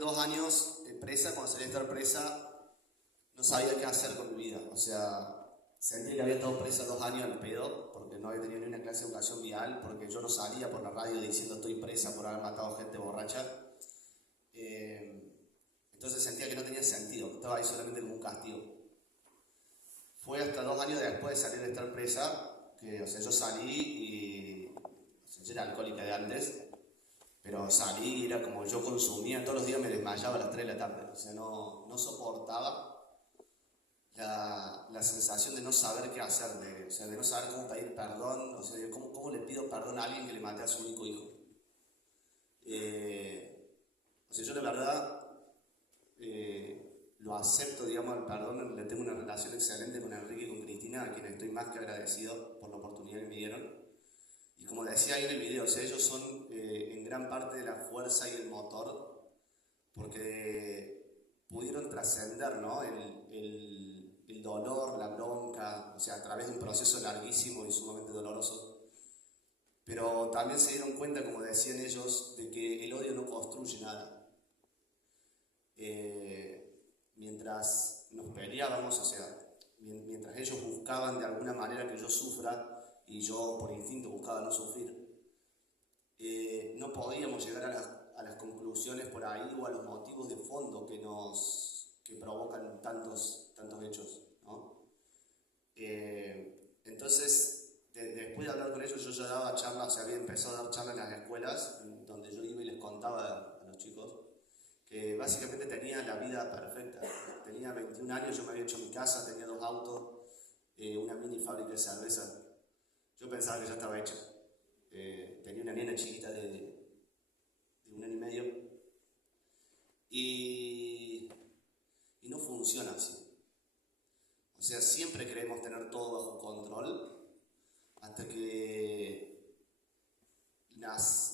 2 años presa. Cuando salí de estar presa, no sabía qué hacer con mi vida. O sea, sentí que había estado presa 2 años al pedo, porque no había tenido ni una clase de educación vial, porque yo no salía por la radio diciendo estoy presa por haber matado gente borracha. Entonces sentía que no tenía sentido, que estaba ahí solamente como un castigo. Fue hasta 2 años después de salir de estar presa, que, o sea, yo salí y, o sea, yo era alcohólica de antes, pero salí y era como yo consumía, todos los días me desmayaba a las 3 de la tarde, o sea, no soportaba la sensación de no saber qué hacer, o sea, de no saber cómo pedir perdón, o sea, de cómo le pido perdón a alguien que le maté a su único hijo. O sea, yo la verdad lo acepto, digamos, el perdón, le tengo una relación excelente con Enrique y con Cristina, a quienes estoy más que agradecido por la oportunidad que me dieron. Y como decía ahí en el video, o sea, ellos son en gran parte la fuerza y el motor, porque pudieron trascender, ¿no? el dolor, la bronca, o sea, a través de un proceso larguísimo y sumamente doloroso. Pero también se dieron cuenta, como decían ellos, de que el odio no construye nada. Mientras nos peleábamos, o sea, mientras ellos buscaban de alguna manera que yo sufra y yo por instinto buscaba no sufrir, no podíamos llegar a las conclusiones por ahí o a los motivos de fondo que provocan tantos hechos, ¿no? Entonces, después de hablar con ellos, yo ya daba charlas, o sea, había empezado a dar charlas en las escuelas, donde yo iba y les contaba a los chicos que básicamente tenía la vida perfecta. Tenía 21 años, yo me había hecho mi casa, tenía 2 autos, una mini fábrica de cerveza. Yo pensaba que ya estaba hecha. Tenía una nena chiquita de 1 año y medio. Y no funciona así. O sea, siempre queremos tener todo bajo control hasta que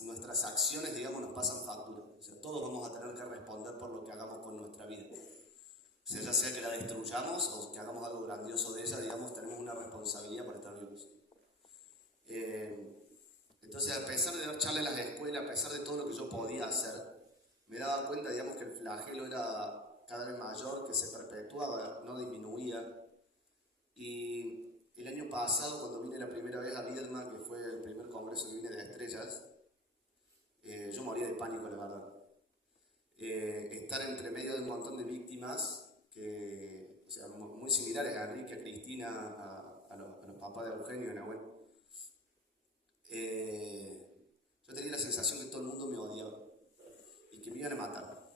nuestras acciones, digamos, nos pasan factura. O sea, todos vamos a tener que responder por lo que hagamos con nuestra vida. O sea, ya sea que la destruyamos o que hagamos algo grandioso de ella, digamos, tenemos una responsabilidad por estar vivos. Entonces, a pesar de dar charlas en las escuelas, a pesar de todo lo que yo podía hacer, me daba cuenta, digamos, que el flagelo era cada vez mayor, que se perpetuaba, no disminuía. Y el año pasado, cuando vine la primera vez a Viedma, que fue el primer congreso que vine de estrellas, yo moría de pánico, la verdad. Estar entre medio de un montón de víctimas, o sea, muy similares a Enrique, a Cristina, a los papás de Eugenio y Nahuel. Yo tenía la sensación que todo el mundo me odiaba y que me iban a matar.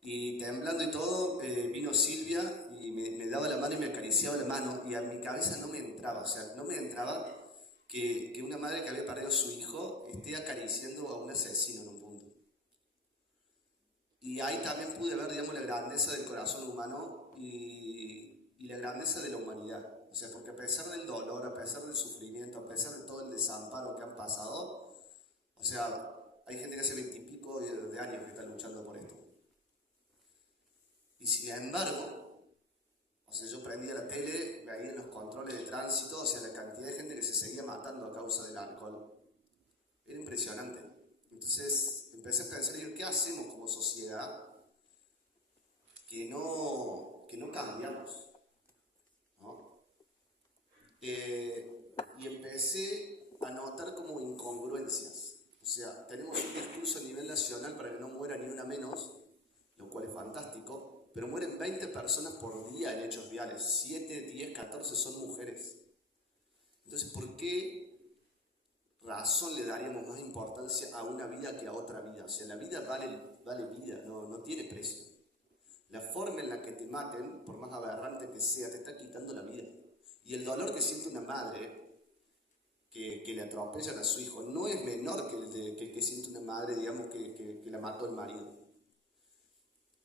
Y temblando y todo, vino Silvia y me daba la mano y me acariciaba la mano, y a mi cabeza no me entraba, o sea, no me entraba que una madre que había perdido a su hijo esté acariciando a un asesino en un punto. Y ahí también pude ver, digamos, la grandeza del corazón humano y la grandeza de la humanidad. O sea, porque a pesar del dolor, a pesar del sufrimiento, a pesar de todo el desamparo que han pasado, o sea, hay gente que hace 20 y pico de años que está luchando por esto. Y sin embargo, o sea, yo prendía la tele, veía los controles de tránsito, o sea, la cantidad de gente que se seguía matando a causa del alcohol. Era impresionante. Entonces empecé a pensar, ¿qué hacemos como sociedad que no cambiamos? ¿No? Y empecé a notar como incongruencias. O sea, tenemos un discurso a nivel nacional para que no muera ni una menos, lo cual es fantástico, pero mueren 20 personas por día en hechos viales, 7, 10, 14 son mujeres. Entonces, ¿por qué razón le daríamos más importancia a una vida que a otra vida? O sea, la vida vale vida, no tiene precio. La forma en la que te maten, por más aberrante que sea, te está quitando la vida. Y el dolor que siente una madre que le atropellan a su hijo no es menor que el que siente una madre, digamos, que la mató el marido.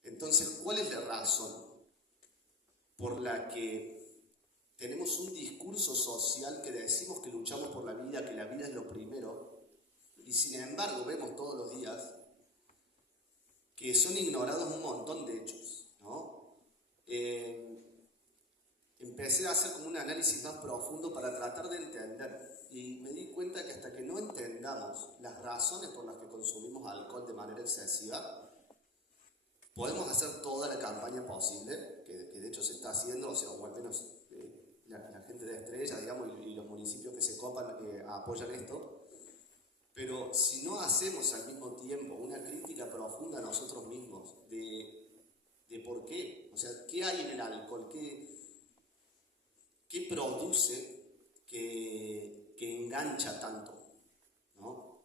Entonces, ¿cuál es la razón por la que tenemos un discurso social que decimos que luchamos por la vida, que la vida es lo primero, y sin embargo vemos todos los días que son ignorados un montón de hechos, ¿no? Empecé a hacer como un análisis más profundo para tratar de entender, y me di cuenta que hasta que no entendamos las razones por las que consumimos alcohol de manera excesiva, Podemos hacer toda la campaña posible, que de hecho se está haciendo, o sea, o al menos la gente de Estrella, digamos, y los municipios que se copan apoyan esto, pero si no hacemos al mismo tiempo una crítica profunda a nosotros mismos de por qué, o sea, qué hay en el alcohol, qué produce que engancha tanto, ¿no?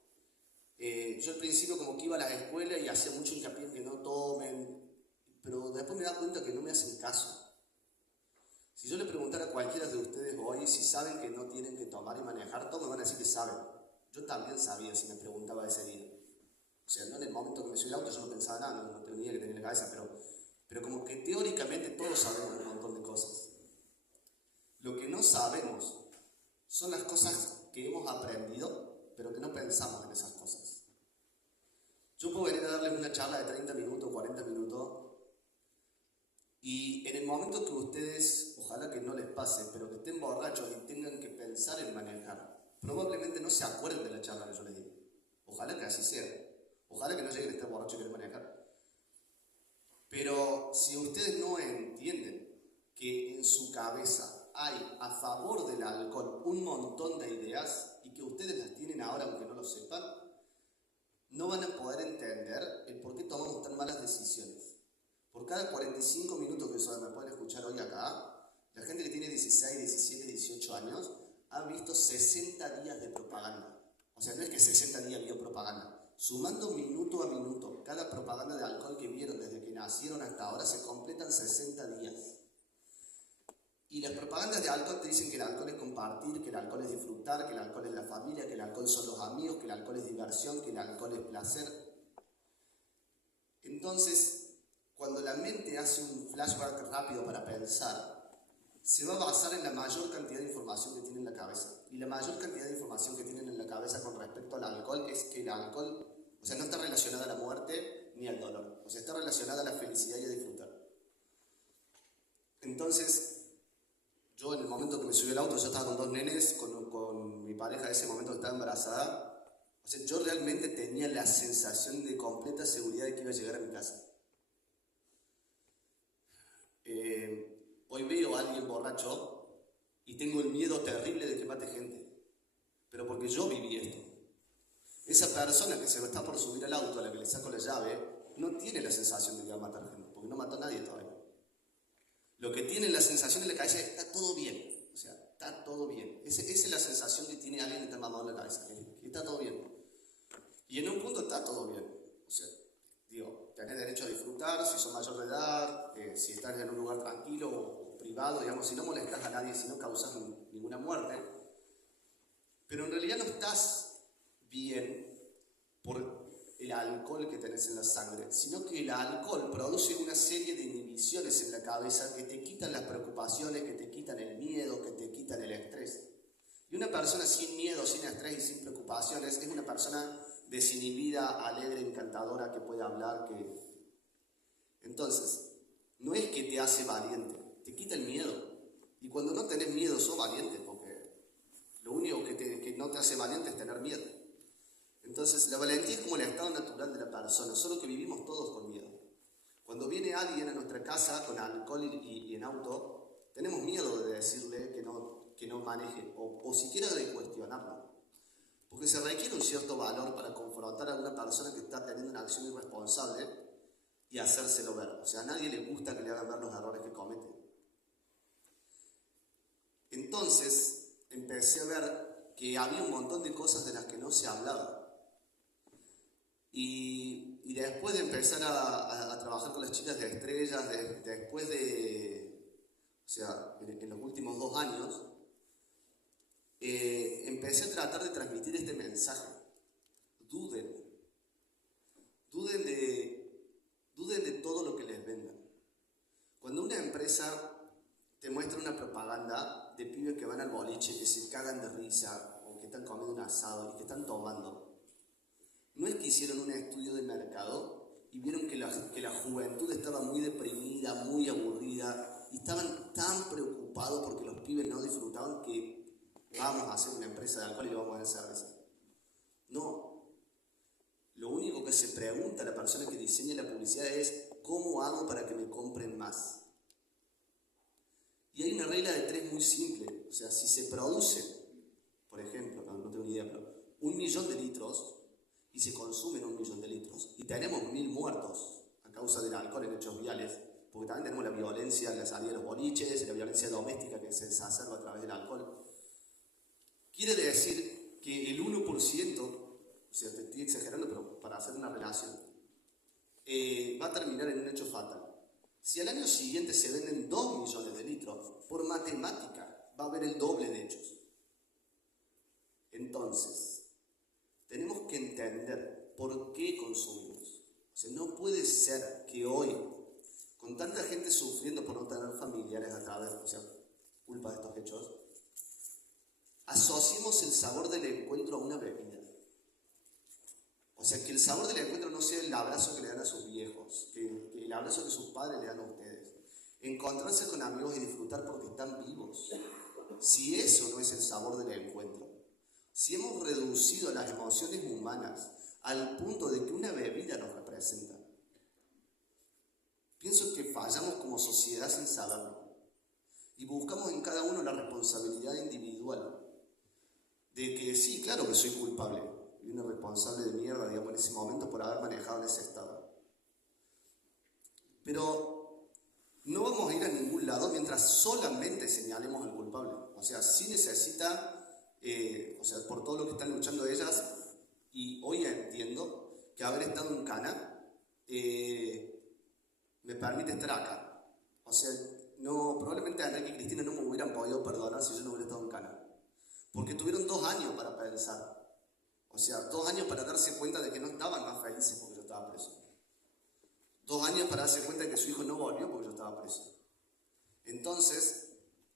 Yo al principio como que iba a las escuelas y hacía mucho hincapié en que no tomen, pero después me da cuenta que no me hacen caso. Si yo le preguntara a cualquiera de ustedes hoy si saben que no tienen que tomar y manejar, todos me van a decir que saben. Yo también sabía si me preguntaba ese día. O sea, no en el momento que me subí al auto yo no pensaba nada, no tenía que tener en la cabeza, pero como que teóricamente todos sabemos un montón de cosas. Lo que no sabemos son las cosas que hemos aprendido, pero que no pensamos en esas cosas. Yo puedo venir a darles una charla de 30 minutos, 40 minutos, y en el momento que ustedes, ojalá que no les pase, pero que estén borrachos y tengan que pensar en manejar, probablemente no se acuerden de la charla que yo les di. Ojalá que así sea. Ojalá que no lleguen a estar borrachos y quieran manejar. Pero si ustedes no entienden que en su cabeza hay a favor del alcohol un montón de ideas y que ustedes las tienen ahora aunque no lo sepan, no van a poder entender el por qué tomamos tan malas decisiones. Por cada 45 minutos que me pueden escuchar hoy acá, la gente que tiene 16, 17, 18 años ha visto 60 días de propaganda. O sea, no es que 60 días vio propaganda. Sumando minuto a minuto, cada propaganda de alcohol que vieron desde que nacieron hasta ahora se completan 60 días. Y las propagandas de alcohol te dicen que el alcohol es compartir, que el alcohol es disfrutar, que el alcohol es la familia, que el alcohol son los amigos, que el alcohol es diversión, que el alcohol es placer. Entonces, cuando la mente hace un flashback rápido para pensar, se va a basar en la mayor cantidad de información que tiene en la cabeza. Y la mayor cantidad de información que tienen en la cabeza con respecto al alcohol es que el alcohol, o sea, no está relacionada a la muerte ni al dolor. O sea, está relacionada a la felicidad y a disfrutar. Entonces, yo en el momento que me subí al auto, yo estaba con 2 nenes, con mi pareja en ese momento que estaba embarazada. O sea, yo realmente tenía la sensación de completa seguridad de que iba a llegar a mi casa. Hoy veo a alguien borracho y tengo el miedo terrible de que mate gente, pero porque yo viví esto. Esa persona que se está por subir al auto a la que le saco la llave no tiene la sensación de que va a matar gente, porque no mató a nadie todavía. Lo que tiene la sensación en la cabeza es está todo bien, o sea, está todo bien. Esa es la sensación que tiene alguien que está mamado en la cabeza, que está todo bien. Y en un punto está todo bien, o sea, digo, tenés derecho a disfrutar si sos mayor de edad, si estás en un lugar tranquilo o privado, digamos, si no molestas a nadie, si no causas ninguna muerte. Pero en realidad no estás bien por el alcohol que tenés en la sangre, sino que el alcohol produce una serie de inhibiciones en la cabeza que te quitan las preocupaciones, que te quitan el miedo, que te quitan el estrés. Y una persona sin miedo, sin estrés y sin preocupaciones es una persona desinhibida, alegre, encantadora, que puede hablar, Entonces, no es que te hace valiente, te quita el miedo. Y cuando no tenés miedo, sos valiente, porque lo único que no te hace valiente es tener miedo. Entonces, la valentía es como el estado natural de la persona, solo que vivimos todos con miedo. Cuando viene alguien a nuestra casa con alcohol y en auto, tenemos miedo de decirle que no maneje, o siquiera de cuestionarlo. Porque se requiere un cierto valor para confrontar a una persona que está teniendo una acción irresponsable y hacérselo ver. O sea, a nadie le gusta que le hagan ver los errores que comete. Entonces, empecé a ver que había un montón de cosas de las que no se hablaba. Y después de empezar a trabajar con las chicas de Estrellas, después o sea, en los últimos 2 años, empecé a tratar de transmitir este mensaje. Duden de todo lo que les vendan. Cuando una empresa te muestra una propaganda de pibes que van al boliche, que se cagan de risa, o que están comiendo un asado y que están tomando, no es que hicieron un estudio de mercado y vieron que la juventud estaba muy deprimida, muy aburrida, y estaban tan preocupados porque los pibes no disfrutaban que vamos a hacer una empresa de alcohol y vamos a hacer cerveza. No. Lo único que se pregunta a la persona que diseña la publicidad es ¿cómo hago para que me compren más? Y hay una regla de tres muy simple. O sea, si se produce, por ejemplo, no tengo ni idea, pero 1 millón de litros y se consumen 1 millón de litros y tenemos 1000 muertos a causa del alcohol en hechos viales, porque también tenemos la violencia en la salida de los boliches, la violencia doméstica que se exacerba a través del alcohol. Quiere decir que el 1%, o sea, te estoy exagerando, pero para hacer una relación, va a terminar en un hecho fatal. Si al año siguiente se venden 2 millones de litros, por matemática va a haber el doble de hechos. Entonces, tenemos que entender por qué consumimos. O sea, no puede ser que hoy, con tanta gente sufriendo por no tener familiares a través, o sea, culpa de estos hechos, asociemos el sabor del encuentro a una bebida. O sea, que el sabor del encuentro no sea el abrazo que le dan a sus viejos, que el abrazo que sus padres le dan a ustedes. Encontrarse con amigos y disfrutar porque están vivos. Si eso no es el sabor del encuentro, si hemos reducido las emociones humanas al punto de que una bebida nos representa, pienso que fallamos como sociedad sin saberlo. Y buscamos en cada uno la responsabilidad individual. De que sí, claro que soy culpable y un responsable de mierda, digamos, en ese momento por haber manejado en ese estado. Pero no vamos a ir a ningún lado mientras solamente señalemos al culpable. O sea, sí necesita, o sea, por todo lo que están luchando ellas, y hoy entiendo que haber estado en Cana me permite estar acá. O sea, no, probablemente Enrique y Cristina no me hubieran podido perdonar si yo no hubiera estado en Cana. Porque tuvieron 2 años para pensar. O sea, 2 años para darse cuenta de que no estaban más felices porque yo estaba preso. 2 años para darse cuenta de que su hijo no volvió porque yo estaba preso. Entonces,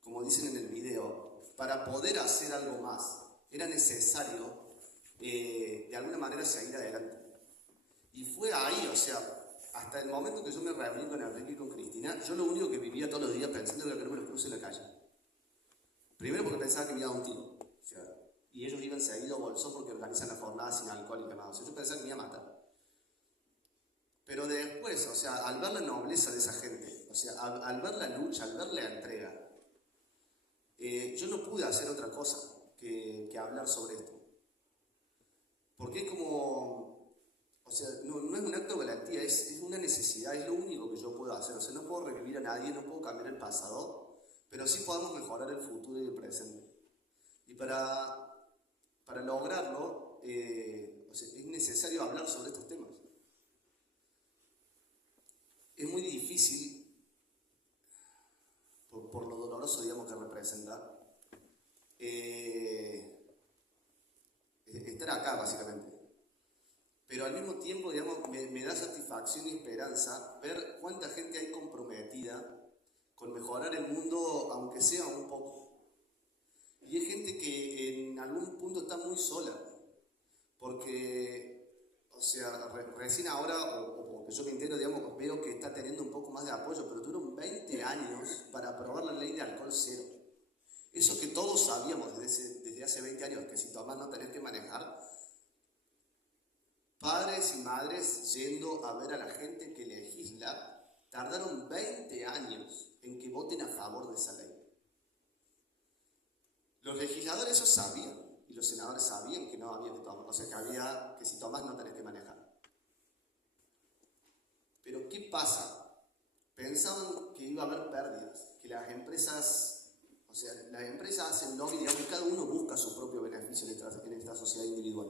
como dicen en el video, para poder hacer algo más, era necesario de alguna manera seguir adelante. Y fue ahí, o sea, hasta el momento que yo me reuní con Enrique y con Cristina, yo lo único que vivía todos los días pensando era que no me los cruce en la calle. Primero porque pensaba que me iba a dar un tiro. O sea, y ellos iban seguido a Bolsón porque organizan la jornada sin alcohol y demás. O sea, yo pensaba que me iba a matar. Pero después, o sea, al ver la nobleza de esa gente, o sea, al ver la lucha, al ver la entrega, yo no pude hacer otra cosa que hablar sobre esto. Porque es como, o sea, no es un acto de valentía, es una necesidad, es lo único que yo puedo hacer. O sea, no puedo revivir a nadie, no puedo cambiar el pasado, pero sí podemos mejorar el futuro y el presente. Y para lograrlo, o sea, es necesario hablar sobre estos temas. Es muy difícil, por lo doloroso, digamos, que representa, estar acá, básicamente. Pero al mismo tiempo, digamos, me da satisfacción y esperanza ver cuánta gente hay comprometida con mejorar el mundo, aunque sea un poco. Y hay gente que en algún punto está muy sola, porque, o sea, recién ahora, o que yo me entero, digamos, veo que está teniendo un poco más de apoyo, pero tuvieron 20 años para aprobar la ley de alcohol cero. Eso que todos sabíamos desde hace 20 años, que si tomás no tenés que manejar. Padres y madres yendo a ver a la gente que legisla, tardaron 20 años en que voten a favor de esa ley. Los legisladores eso sabían, y los senadores sabían que no había que tomar, o sea, que si tomás no tenés que manejar. Pero ¿qué pasa? Pensaban que iba a haber pérdidas, que las empresas, o sea, las empresas hacen lobby, digamos, y cada uno busca su propio beneficio en esta sociedad individual.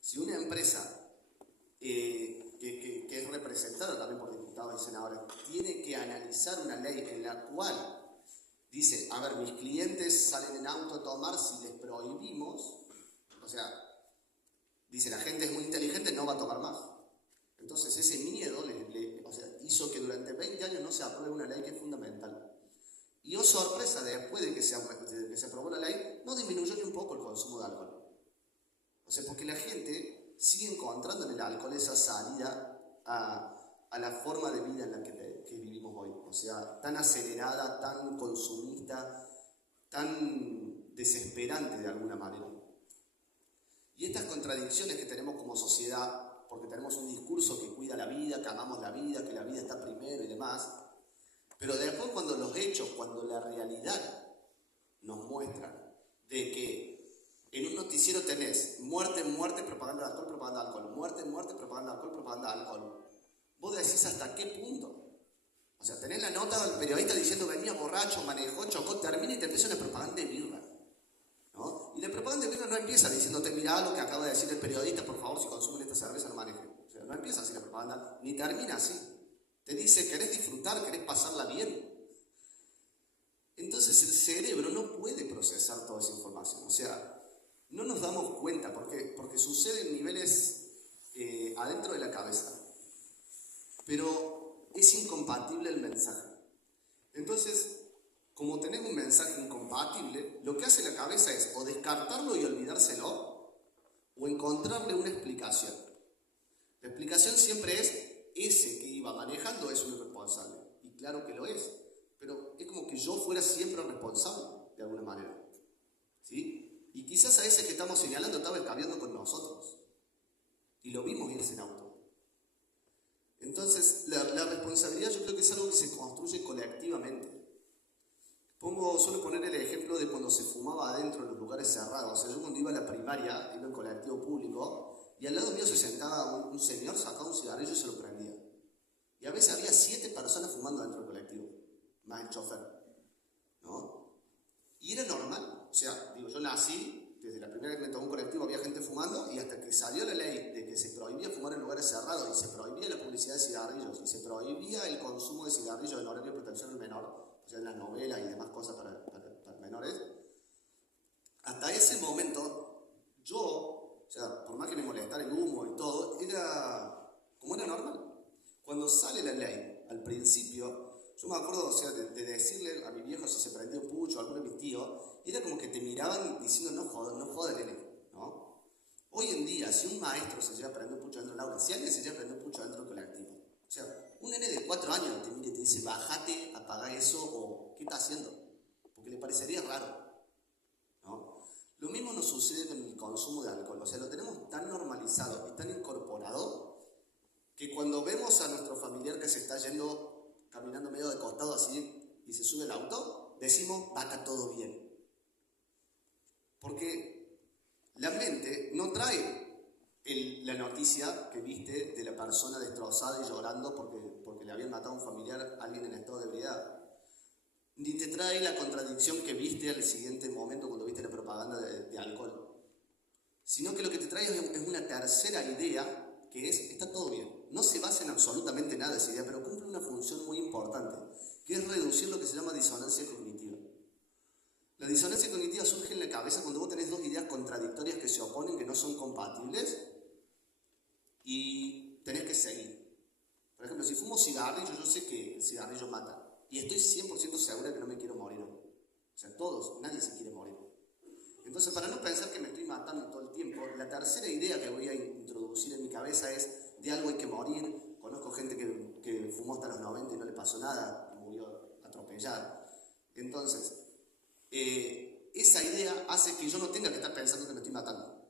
Si una empresa que es representada también por diputados y senadores tiene que analizar una ley en la cual dice, a ver, mis clientes salen en auto a tomar, si les prohibimos, o sea, dice, la gente es muy inteligente, no va a tomar más. Entonces ese miedo o sea, hizo que durante 20 años no se apruebe una ley que es fundamental. Y oh sorpresa, después de que se aprobó la ley, no disminuyó ni un poco el consumo de alcohol. O sea, porque la gente sigue encontrando en el alcohol esa salida a la forma de vida en la que vivimos hoy. O sea, tan acelerada, tan consumista, tan desesperante de alguna manera. Y estas contradicciones que tenemos como sociedad, porque tenemos un discurso que cuida la vida, que amamos la vida, que la vida está primero y demás. Pero después cuando los hechos, cuando la realidad nos muestra de que en un noticiero tenés muerte, muerte, propaganda de alcohol, propaganda de alcohol, muerte, muerte, propaganda de alcohol, propaganda de alcohol, vos decís hasta qué punto. O sea, tenés la nota del periodista diciendo venía borracho, manejó, chocó, termina y te empieza una propaganda de birra, ¿no? Y la propaganda de birra no empieza diciéndote, mirá lo que acaba de decir el periodista, por favor, si consumen esta cerveza no manejen. O sea, no empieza así la propaganda, ni termina así. Te dice, querés disfrutar, querés pasarla bien. Entonces el cerebro no puede procesar toda esa información. O sea, no nos damos cuenta porque sucede en niveles adentro de la cabeza. Pero es incompatible el mensaje. Entonces, como tenemos un mensaje incompatible, lo que hace la cabeza es o descartarlo y olvidárselo, o encontrarle una explicación. La explicación siempre es, ese que iba manejando es un irresponsable. Y claro que lo es. Pero es como que yo fuera siempre responsable, de alguna manera. ¿Sí? Y quizás a ese que estamos señalando estaba escabeando con nosotros. Y lo vimos irse en auto. Entonces, la responsabilidad yo creo que es algo que se construye colectivamente. Suelo poner el ejemplo de cuando se fumaba adentro en los lugares cerrados. O sea, yo cuando iba a la primaria, iba en colectivo público, y al lado mío se sentaba un señor, sacaba un cigarrillo y se lo prendía. Y a veces había 7 personas fumando dentro del colectivo, más el chofer, ¿no? Y era normal. O sea, digo, yo nací, desde la primera vez que me tomé un colectivo había gente fumando, y hasta que salió la ley de que se prohibía fumar en lugares cerrados, y se prohibía la publicidad de cigarrillos, y se prohibía el consumo de cigarrillos en horario de protección del menor, o sea, en las novelas y demás cosas para menores, hasta ese momento, yo, o sea, por más que me molestara el humo y todo, era como era normal. Cuando sale la ley, al principio, yo me acuerdo, o sea, de decirle a mi viejo si se prendió un pucho, a alguno de mis tíos, era como que te miraban diciendo, no jodas, nene, ¿no? Hoy en día, si un maestro se lleva a prender un pucho dentro del aula, si alguien se lleva a prender un pucho dentro del colectivo, o sea, un nene de 4 años te mira y te dice, bájate, apagá eso, o ¿qué está haciendo? Porque le parecería raro, ¿no? Lo mismo nos sucede con el consumo de alcohol, o sea, lo tenemos tan normalizado y tan incorporado que cuando vemos a nuestro familiar que se está yendo caminando medio de costado así y se sube al auto, decimos, va a estar todo bien. Porque la mente no trae la noticia que viste de la persona destrozada y llorando porque le habían matado a un familiar, a alguien en estado de ebriedad. Ni te trae la contradicción que viste al siguiente momento cuando viste la propaganda de alcohol. Sino que lo que te trae es una tercera idea que es, está todo bien. No se basa en absolutamente nada esa idea, pero cumple una función muy importante, que es reducir lo que se llama disonancia cognitiva. La disonancia cognitiva surge en la cabeza cuando vos tenés 2 ideas contradictorias que se oponen, que no son compatibles, y tenés que seguir. Por ejemplo, si fumo cigarrillo, yo sé que el cigarrillo mata, y estoy 100% segura que no me quiero morir. O sea, nadie se quiere morir. Entonces, para no pensar que me estoy matando todo el tiempo, la tercera idea que voy a introducir en mi cabeza es, de algo hay que morir. Conozco gente que fumó hasta los 90 y no le pasó nada, murió atropellada. Entonces, esa idea hace que yo no tenga que estar pensando que me estoy matando,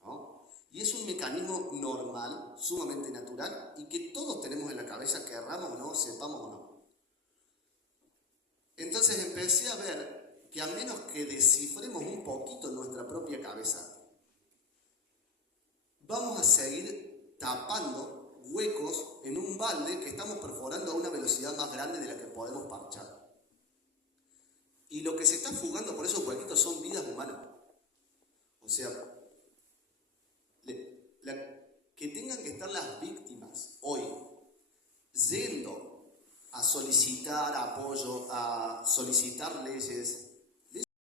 ¿no? Y es un mecanismo normal, sumamente natural, y que todos tenemos en la cabeza, querramos o no, sepamos o no. Entonces empecé a ver que a menos que descifremos un poquito nuestra propia cabeza, vamos a seguir tapando huecos en un balde que estamos perforando a una velocidad más grande de la que podemos parchar. Y lo que se está fugando por esos huequitos son vidas humanas. O sea, que tengan que estar las víctimas hoy yendo a solicitar apoyo, a solicitar leyes,